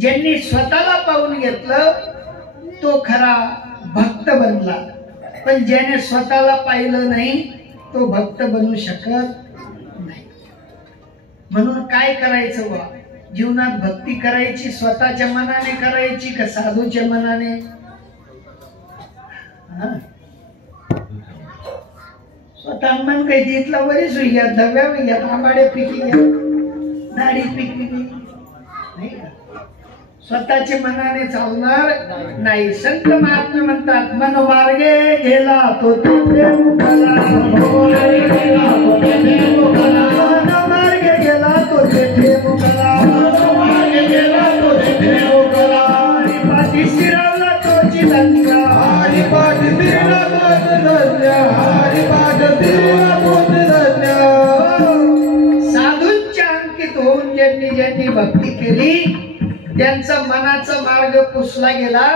ज्यांनी स्वतःला पाहून घेतलं तो खरा भक्त बनला, पण ज्याने स्वतःला पाहिलं नाही तो भक्त बनू शकत नाही. म्हणून काय करायचं बा, जीवनात भक्ती करायची स्वतःच्या मनाने करायची का साधूच्या मनाने? स्वतः मन काही जितला बरीच होई घ्या, धव्या होई घ्या, आंबाडे पिकी घ्या, दाढी पिकली नाही का? स्वतःच्या मनाने चालणार नाही. संत महात्मा म्हणतात, मन मार्गे गेला तो तेथे मुकला, मन मार्गे गेला तो तेथे मुकला, हरिपाठी शिरावला तो चिलंगा, हरिपाठी शिरावला तो धन्य, हरिपाठी शिरावला तो धन्य. साधूंच्या अंकित होऊन ज्यांनी भक्ती केली त्यांचा मनाचा मार्ग पुसला गेला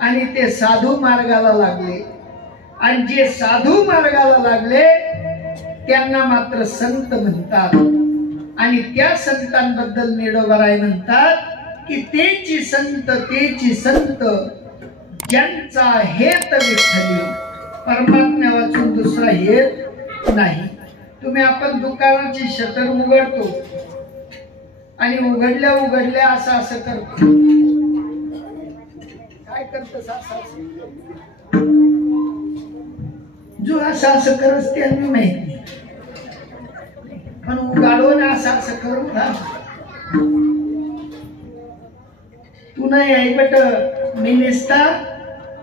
आणि ते साधू मार्गाला लागले. आणि जे साधू मार्गाला लागले त्यांना मात्र संत म्हणतात. आणि त्या संतांबद्दल निडोबाराय म्हणतात की तेची संत ज्यांचा हेत विठ्ठली, परमात्म्या वाचून दुसरा हेत नाही. तुम्ही आपण दुकानाची शटर उघडतो आणि उघडल्या असं करतो. काय करतस असं? जो असं करत ते आम्ही माहिती, पण उघडून असं करू का? तू नाही आई बट मी निसता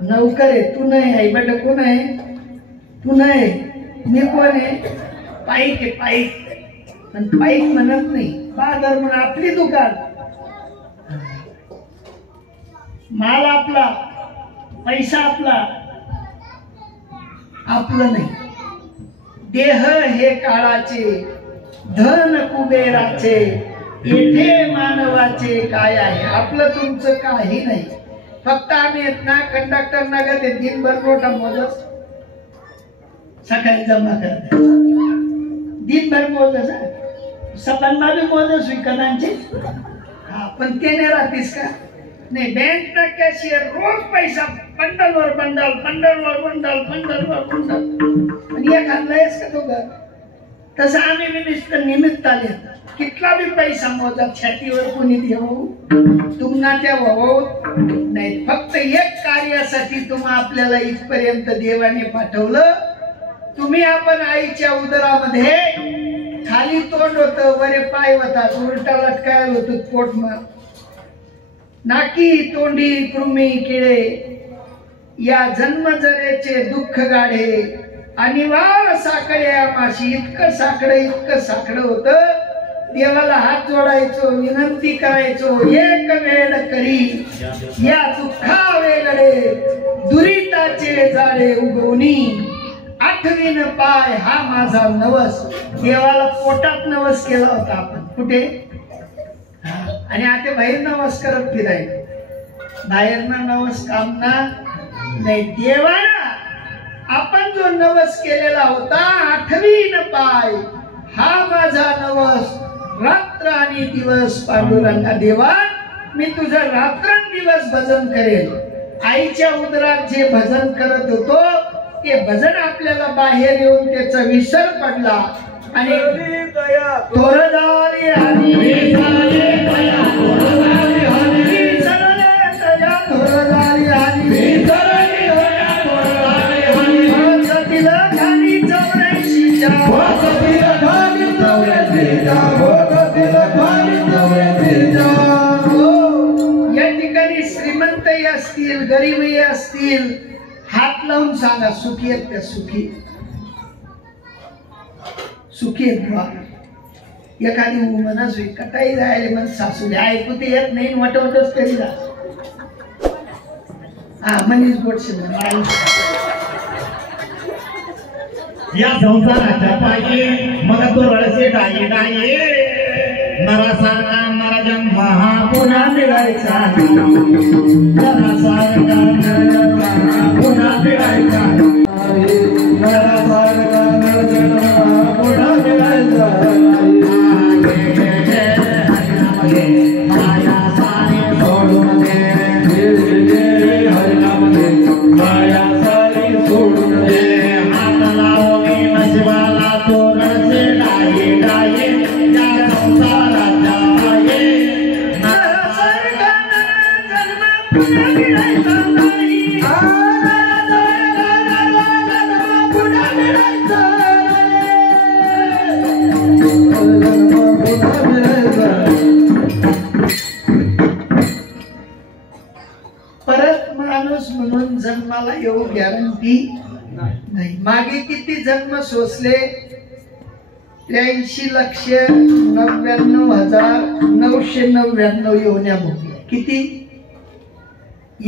नौकर आहे, तू नाही आई बट कोण आहे? तू नाही मी कोण आहे? पाईक आहे पाईक. पण पाईक म्हणत नाही, बाजार म्हणून आपली दुकान, माल आपला, पैसा आपला, आपलं नाही. देह हे काळाचे, धन कुबेराचे, येथे मानवाचे काय आहे? आपलं तुमचं काही नाही. फक्त आम्ही येत ना कंडक्टर नगर ते दिनभर मोठा मोजच सकाळी जमा करत, दिनभर मोजच सपांना बी मोजच विकतांचे. हा, पण ते नाही राहतीस का? नाही, बँक ना कॅशियर रोज पैसा बंडलवर बंडल, बंडलवर बंडल, बंडलवर बंडल. आणि एक आणलायस का तो घर? तसं आम्ही मिनिस्टर निमित्त आले, कितला बी पैसा मोजा छातीवर कोणी देऊ तुम्हाला त्या भाऊ नाही. फक्त एक कार्यासाठी तुम्हा आपल्याला इथपर्यंत देवाने पाठवलं. तुम्ही आपण आईच्या उदरामध्ये खाली तोंड होतं, वरे पाय होतात, उलटा लटकायला होत पोट मा, नाकी तोंडी कृमी किडे, या जन्मजऱ्याचे दुःख गाढे, अनिवार्य साकड्या माशी. इतकं साकडं होत. देवाला हात जोडायचो, विनंती करायचो, एक वेळ करी या दुःखा वेगळे, दुरिताचे जाळे उगवणी, आठवीन पाय हा माझा नवस. देवाला पोटात नवस केला होता आपण. कुठे? आणि आता बाहेर नवस करत फिरायला. बाहेरना नवस कामना नाही. देवाला आपण जो नवस केलेला होता, आठवीन पाय हा माझा नवस, रात्र आणि दिवस पांडुरंगा देवा मी तुझं रात्रंदिवस भजन करेल. आईच्या उदरात जे भजन करत होतो ते भजन आपल्याला बाहेर येऊन त्याचा विसर पडला. आणि थोरदारी आणि या ठिकाणी श्रीमंतही असतील, गरीबही असतील, हात लावून सांगा सुखी आहेत त्या? सुखी सुखी आहेत. एखादी म्हणस कटाई जायला मन सासू ऐकू ते येत नाही, वटवटच करी जा. हा मनीष गोडसे या संसाराच्या पायी मग तो रळसे डाये डाये, नरासारखा नरजन्म हा पुन्हा मिळायचा, नरासारखा नरजन्म हा पुन्हा मिळायचा, नरासारखा नरजन्म हा पुन्हा मिळायचा. माया सारे पुन्हा मिळायचा नाही पुन्हा मिळायचा परत माणूस म्हणून जन्माला येऊ गॅरंटी नाही. मागे किती जन्म सोसले 83,99,999 योन्या भोगल्या. किती?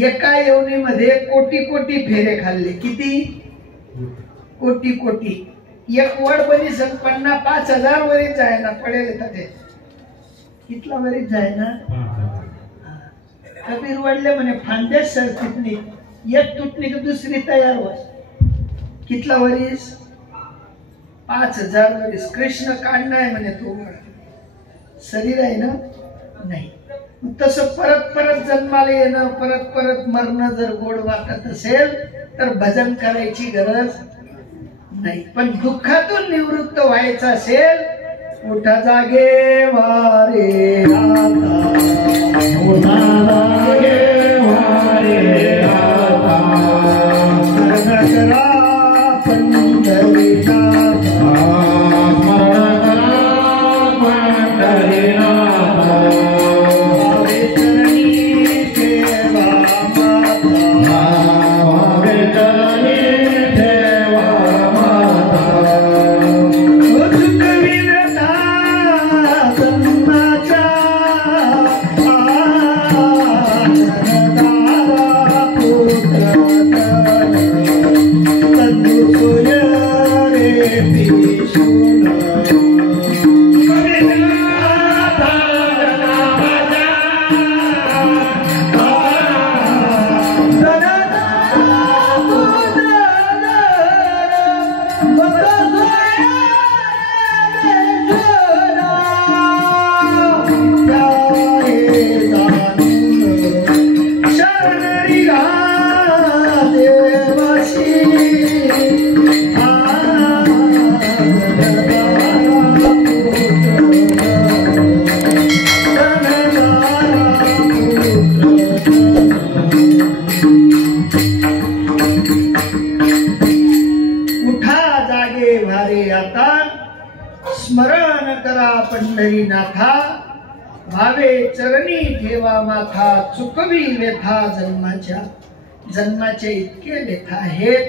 एका योनीमध्ये कोटी कोटी फेरे खाल्ले. किती? कोटी कोटी. एक वड बनी संपन्ना 5,000 वरीच जाय ना पडेल ते कितला वरीच जाय ना. कबीर वडले म्हणे फांद्याच सर तुटणी एक तुटणी की दुसरी तयार हो. कितला वरीस? 5,000 वरीस. कृष्ण काढणं आहे म्हणे तो शरीर आहे ना नाही. तसं परत परत जन्माला येणं परत परत मरणं जर गोड वाटत असेल तर भजन करायची गरज नाही. पण दुःखातून निवृत्त व्हायचं असेल उठा जागे वारे आता उठा जागे वारे आता स्मरण करा पंढरीनाथ स्मरण करा पंढरीनाथ भावे चरणी ठेवा माता भावे चरणी ठेवा माता चुकविरता जन्माच्या आनंदाला पुत्र तंदुसुय रे पिशुन स्मरण करा पंढरीनाथा भावे चरणी ठेवा माथा चुकवी व्यथा जन्माच्या. जन्माचे इतके व्यथा आहेत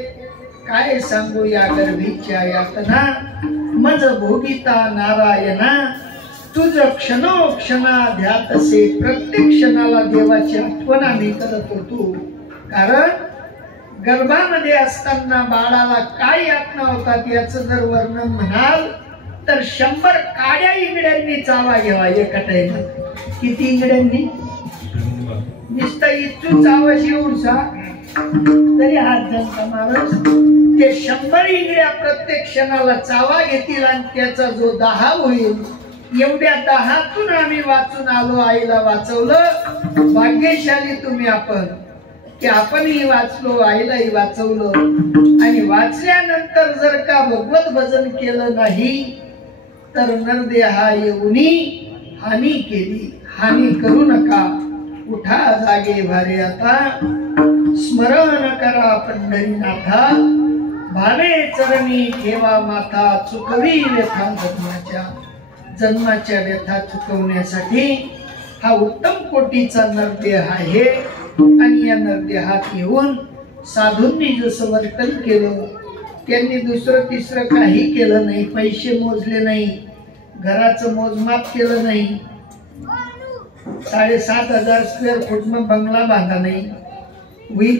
काय सांगू या गर्भीच्या यातना. मज भोगिता नारायणा तुझ क्षणोक्षणा ध्यातसे. प्रत्येक क्षणाला देवाची आठवण आम्ही करत होतो. कारण गर्भामध्ये असताना बाळाला काय यातना होतात याचं जर वर्णन म्हणाल तर 100 काड्या इंगड्यांनी चावा घ्यावा एका टाइमात. किती इंगड्यांनी? नुसता इच्छू चावाशी उडसा तरी हात जमता माणूस. ते 100 इंगड्या प्रत्येक क्षणाला चावा घेतील आणि त्याचा जो दाहा होईल एवढ्या दाहातून आम्ही वाचून आलो. आईला वाचवलं. भाग्यशाली तुम्ही आपण की आपणही वाचलो आईलाही वाचवलं. आणि वाचल्यानंतर जर का भगवत भजन केलं नाही तर नरदेहा येऊनी हानी केली. हानी करू नका. उठा जागे भारे आता स्मरण करा पंढरीनाथा भावे चरणी ठेवा माथा चुकवी व्यथा जन्माच्या. जन्माच्या व्यथा चुकवण्यासाठी हा उत्तम कोटीचा नरदेह आहे. आणि या नरदेहात येऊन साधूंनी जसं वर्तन केलं त्यांनी दुसरं तिसरं काही केलं नाही. पैसे मोजले नाही. घराचं मोजमाप केलं नाही. 7,500 स्क्वेअर फूट मग बंगला बांधा नाही.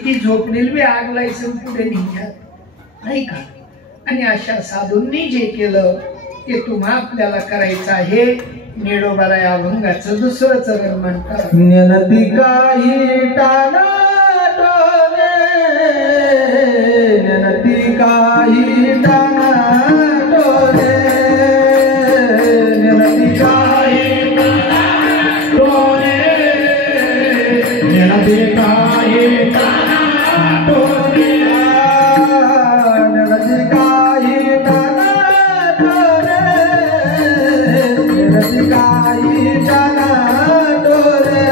ती झोपलेली बी आग लायसन पुढे निघ्यात नाही का. आणि अशा साधूंनी जे केलं ते तुम्हा आपल्याला करायचं आहे. निडोबारा या अभंगाचं दुसरं चरण म्हणतात. ज्ञानती काही टाना टोले ज्ञानती काही टाना टोले ज्ञानती काही टोले ज्ञानती काही टाना टोले ज्ञानती काही टाना टोले ज्ञानती काही टाना टोले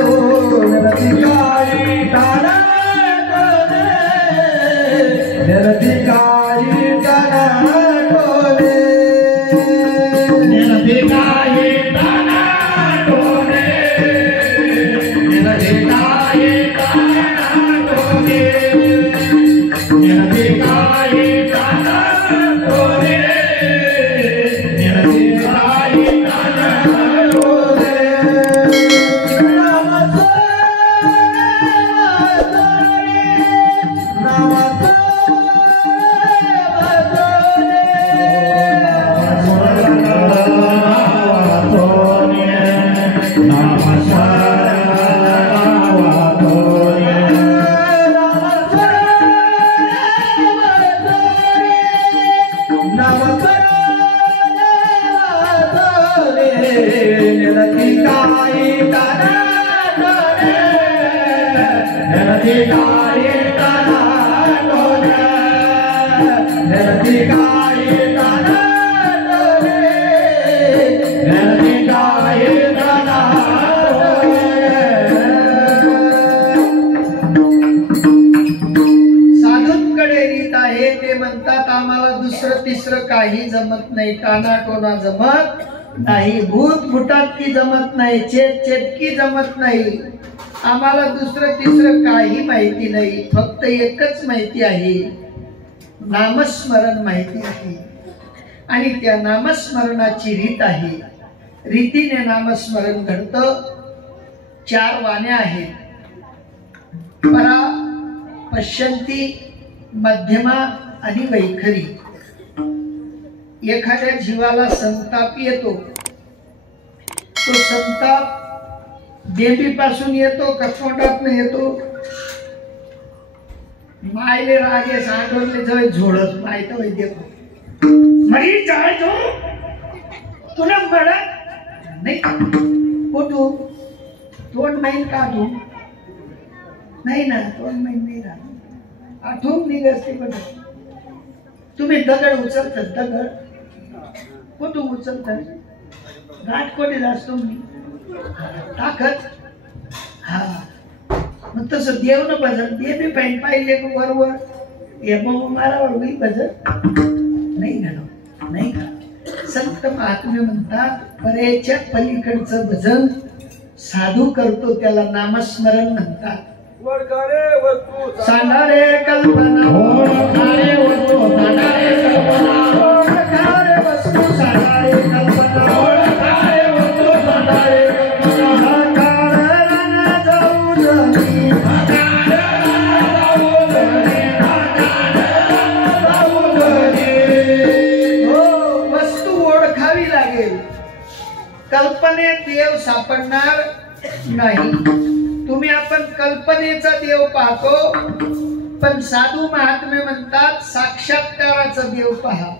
ओ ज्ञानती धरती काळी ताना डोले धरती काळी ताना डोले धरती काळी ताना साधूंकडे रीत आहे ते म्हणतात आम्हाला दुसरं तिसरं काही जमत नाही, कानाटोना जमत नाही, भूत भुटातकी जमत नाही, चेतकी जमत नाही, आम्हाला दुसरं तिसरं काही माहिती नाही, फक्त एकच माहिती आहे, नामस्मरण माहिती आहे. आणि त्या नामस्मरणाची रीत आहे. रीतीने नामस्मरण घडतं. 4 वाण्या आहेत. परा, पश्यंती, मध्यमा आणि वैखरी. एखाद्या जीवाला संताप येतो, तो संताप देवीपासून येतो का तोंडातून येतो? मायले रागे सांडवले जवळ झोडत माहित वैद्य मरी जायचो तुला म्हणत नाही कुठून तोंड माहीत काढून नाही ना, तोंड माहीत नाही ना, आठवून निघते. पण तुम्ही दगड उचलतात, दगड कुठून उचलतात? गाठ कोणी जास्त मी ताकद. हा मग तसं देव न भजन ते बी पाहिले का बरोबर हे मग मारावर होईल भजन नाही घालव नाही का. संत महात्मे म्हणतात परेच्या पलीकडचं भजन साधू करतो त्याला नामस्मरण म्हणतात. सांडारे कल्पना ओळखारे वस्तू सांडारे कल्पना ओळखारे वस्तू सांडारे कल्पना ओळखारे वस्तू सांडारे कल्पना आकाराला जाऊ जनी जाऊ जनी हो वस्तू ओळखावी लागेल. कल्पनेत देव सापडणार नाही. तुम्ही आपण कल्पनेचा देव पाहतो, पण साधू महात्मे म्हणतात साक्षात्काराचा देव पहा.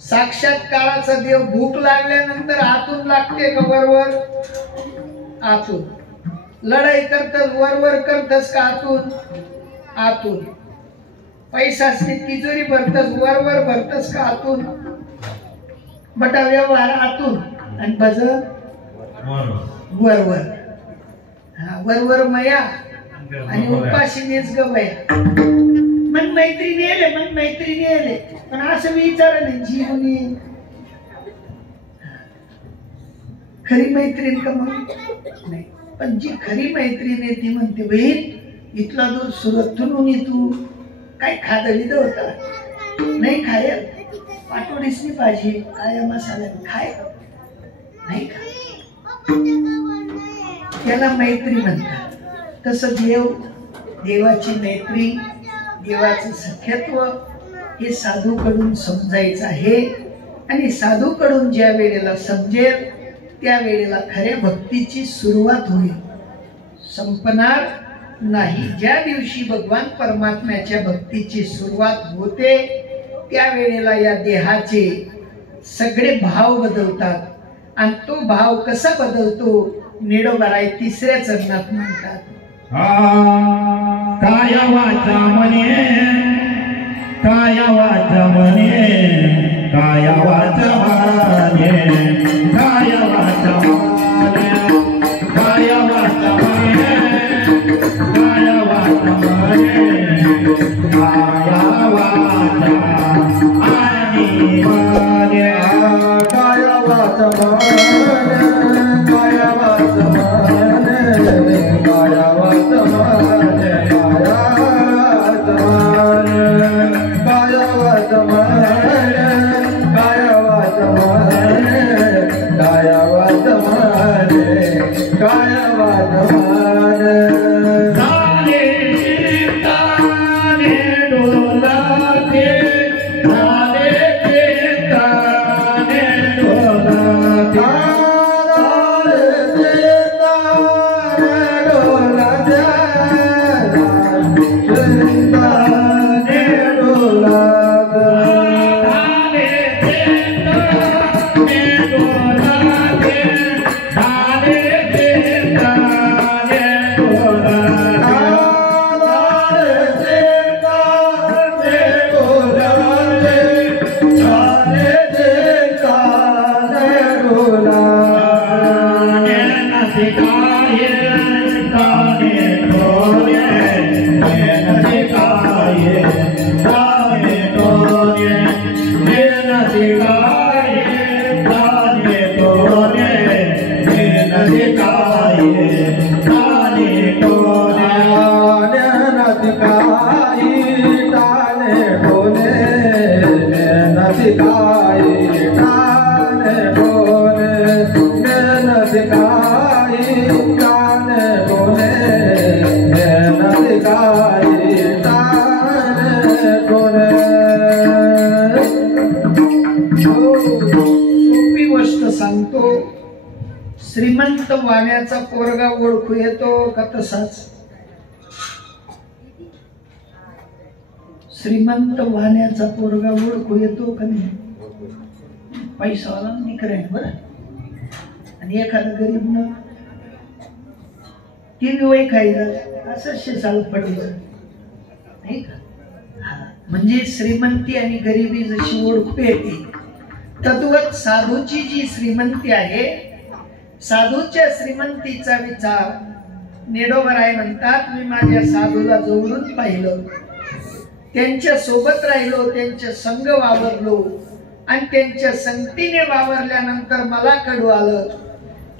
साक्षात्काराचा देव भूक लागल्यानंतर आतून लागते का वरवर? आतून. लढाई करतस वरवर करतस का आतून? आतून. पैसा तिजोरी भरतस वरवर भरतस का आतून? बटा व्यवहार आतून आणि भजन वरवर. हा वरवर मया आणि उपाशीनेच गवया. मन मैत्रिणी येले, मन मैत्रिणी येले, पण असं विचार नाही जीवनी खरी मैत्रीण का मग नाही. पण जी खरी मैत्रीण आहे ती म्हणते बहीण इथला दूर सुरतून तू काय खादळी होता नाही खायल पाटोडीसनी भाजी काय मसाला खाय नाही खा, त्याला मैत्री म्हणतात. तसं देवाची मैत्री, देवाचं सख्यत्व हे साधूकडून समजायचं आहे. आणि साधूकडून ज्या वेळेला समजेल त्या वेळेला खऱ्या भक्तीची सुरुवात होईल, संपणार नाही. ज्या दिवशी भगवान परमात्म्याच्या भक्तीची सुरुवात होते त्या वेळेला या देहाचे सगळे भाव बदलतात. आणि तो भाव कसा बदलतो निडोबाराय 3ऱ्या चरणात म्हणतात. काय वाचा म्हणे काय वाचा म्हणे काय वाचा म्हणे काय वाचा म्हणे काय वाचा म्हणे काय वाचा म्हणे काय वाचा आणि म्हणे काय वाचा म्हणे काय वाचा म्हणे काय वाचा म्हणे काय वाचा म्हणे काय वाचा म्हणे काय वाचा म्हणे काय वाचा म्हणे सोपी गोष्ट सांगतो. श्रीमंत वाण्याचा पोरगा ओळखू येतो का तसाच? श्रीमंत वाण्याचा पोरगा ओळखू येतो का नाही? पैसावाला निकराय बरं, आणि एखादा गरीब न ती वय खायचं असं शेसाल पडायचं नाही का? म्हणजे श्रीमंती आणि गरिबी जशी ओळखू येते तद्वत साधूची जी श्रीमंती आहे, साधूच्या श्रीमंतीचा विचार नेडोबराय म्हणतात. मी माझ्या साधूला जवळून पाहिलं, त्यांच्या सोबत राहिलो, त्यांच्या संग वावरलो, आणि त्यांच्या संगतीने वावरल्यानंतर मला कळू आलं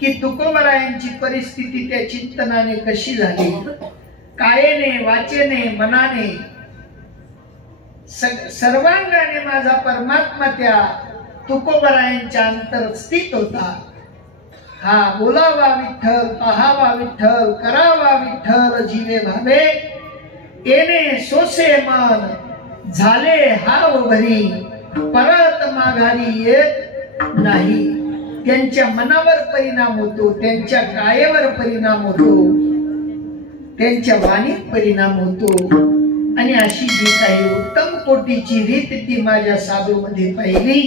की तुकोबरायांची परिस्थिती त्या चिंतनाने कशी झाली. कायेने, वाचेने, मनाने, सर्वांगाने माझा परमात्मा त्या तुकोबरायांच्या अंतर स्थित होता. हा बोलावा विठ्ठल, पाहावा विठ्ठल, करावा विठ्ठल, जीवे भावे येणे सोसे मन, झाले हाव भरी परत माघारी येत नाही. त्यांच्या मनावर परिणाम होतो, त्यांच्या कायेवर परिणाम होतो, त्यांच्या वाणीत परिणाम होतो. आणि अशी जी काही उत्तम कोटीची रीत ती माझ्या साधूमध्ये पाहिली,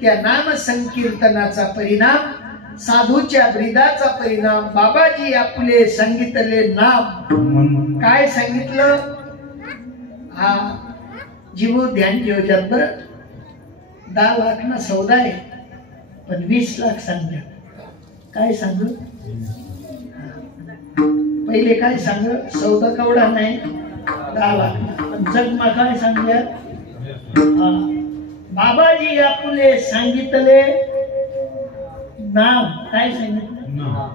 त्या नाम संकीर्तनाचा परिणाम, साधूच्या ब्रीदाचा परिणाम. बाबाजी आपले सांगितले नाम काय सांगितलं? हा जीव ध्यान ठेवतात बरं. 10 लाख ना सौदा आहे, पण 20 लाख सांगतात. काय सांगू? पहिले काय सांग, सौदा कवडा नाही 10 लाख ना, पण जगमा काय सांगतात? बाबाजी आपले सांगितले नाम. काय सांगितलं?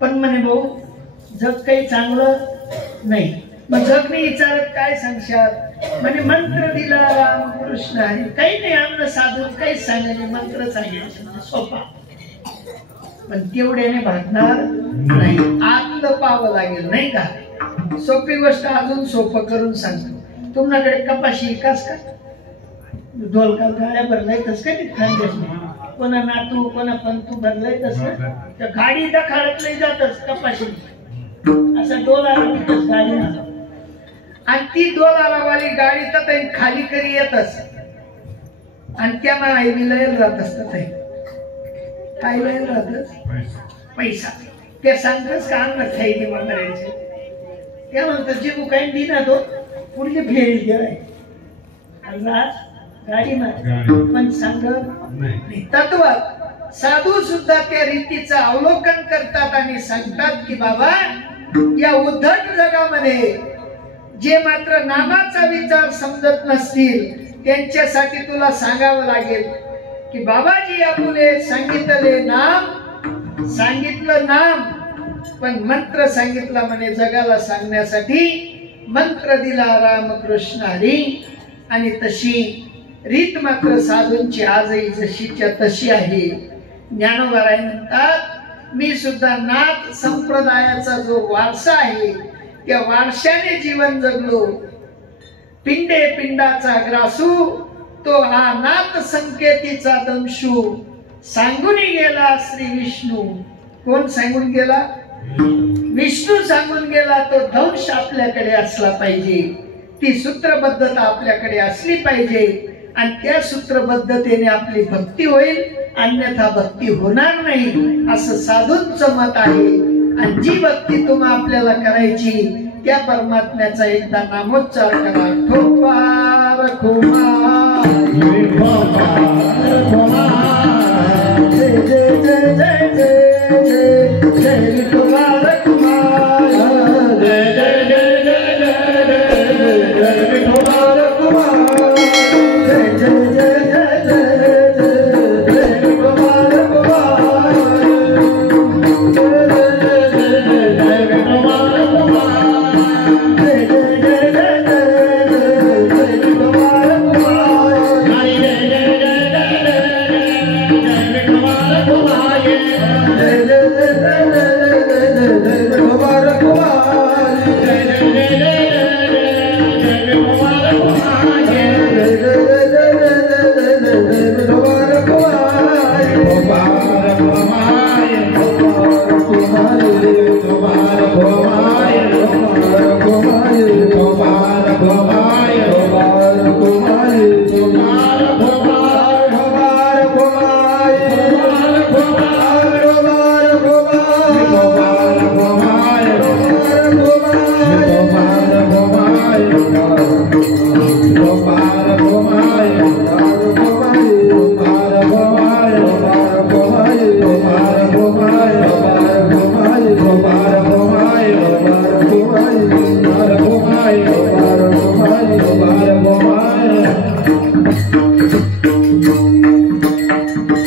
पण म्हणे भाऊ जग काही चांगलं नाही. मग जग नाही विचारत काय सांगशात? म्हणे मंत्र दिला रामकृष्ण हरी. काही नाही, आमनं साधून काहीच सांगायचे, मंत्र सांगायचे सोपा, पण तेवढ्याने भागणार नाही. आतलं पाहावं लागेल नाही का? सोपी गोष्ट अजून सोपं करून सांगतो. तुमच्याकडे कपाशी विकास का? ढोलका गाड्या भरलाय तस काय खांद्यास, कोणा नातू कोणा पंतू भरलाय तस त्या गाडी दखाडत जातच कपाशी. असं डोलाला तिथंच गाडी ना, आणि ती डोलावाली गाडी तर खाली करी येतच, आणि त्या मला विलयल राहत असतात. काय लयल राहत? पैसा. ते सांगतच का अंग खायची मारायचे. त्या म्हणतात जे काही दिना तो पुढली फेरी गेलाय गाडी पण सांग तत्व. साधू सुद्धा त्या रीतीचं अवलोकन करतात आणि सांगतात की बाबा या उद्धट जगामध्ये जे मात्र नामाचा विचार समजत नसतील त्यांच्यासाठी तुला सांगावं लागेल की बाबाजी आपले सांगितले नाम, सांगितलं नाम, पण मंत्र सांगितला म्हणे जगाला सांगण्यासाठी. मंत्र दिला रामकृष्ण हरी. आणि तशी रीत मात्र साधूंची आजही जशीच्या तशी आहे. ज्ञानोबराय म्हणतात मी सुद्धा नाथ संप्रदायाचा जो वारसा आहे त्या वारशाने जीवन जगलो. पिंडे पिंडाचा ग्रासू तो हा नाथ संकेतीचा दंशू. सांगून गेला श्री विष्णू. कोण सांगून गेला? विष्णू सांगून गेला. तो दंश आपल्याकडे असला पाहिजे, ती सूत्रबद्धता आपल्याकडे असली पाहिजे, आणि त्या सूत्रबद्धतेने आपली भक्ती होईल, अन्यथा भक्ती होणार नाही असं साधूंचं मत आहे. आणि जी भक्ती तुम्हा आपल्याला करायची त्या परमात्म्याचा एकदा नामोच्चार करा. ठोपार कुमार जय जय जय जय जय जय जय विठोबा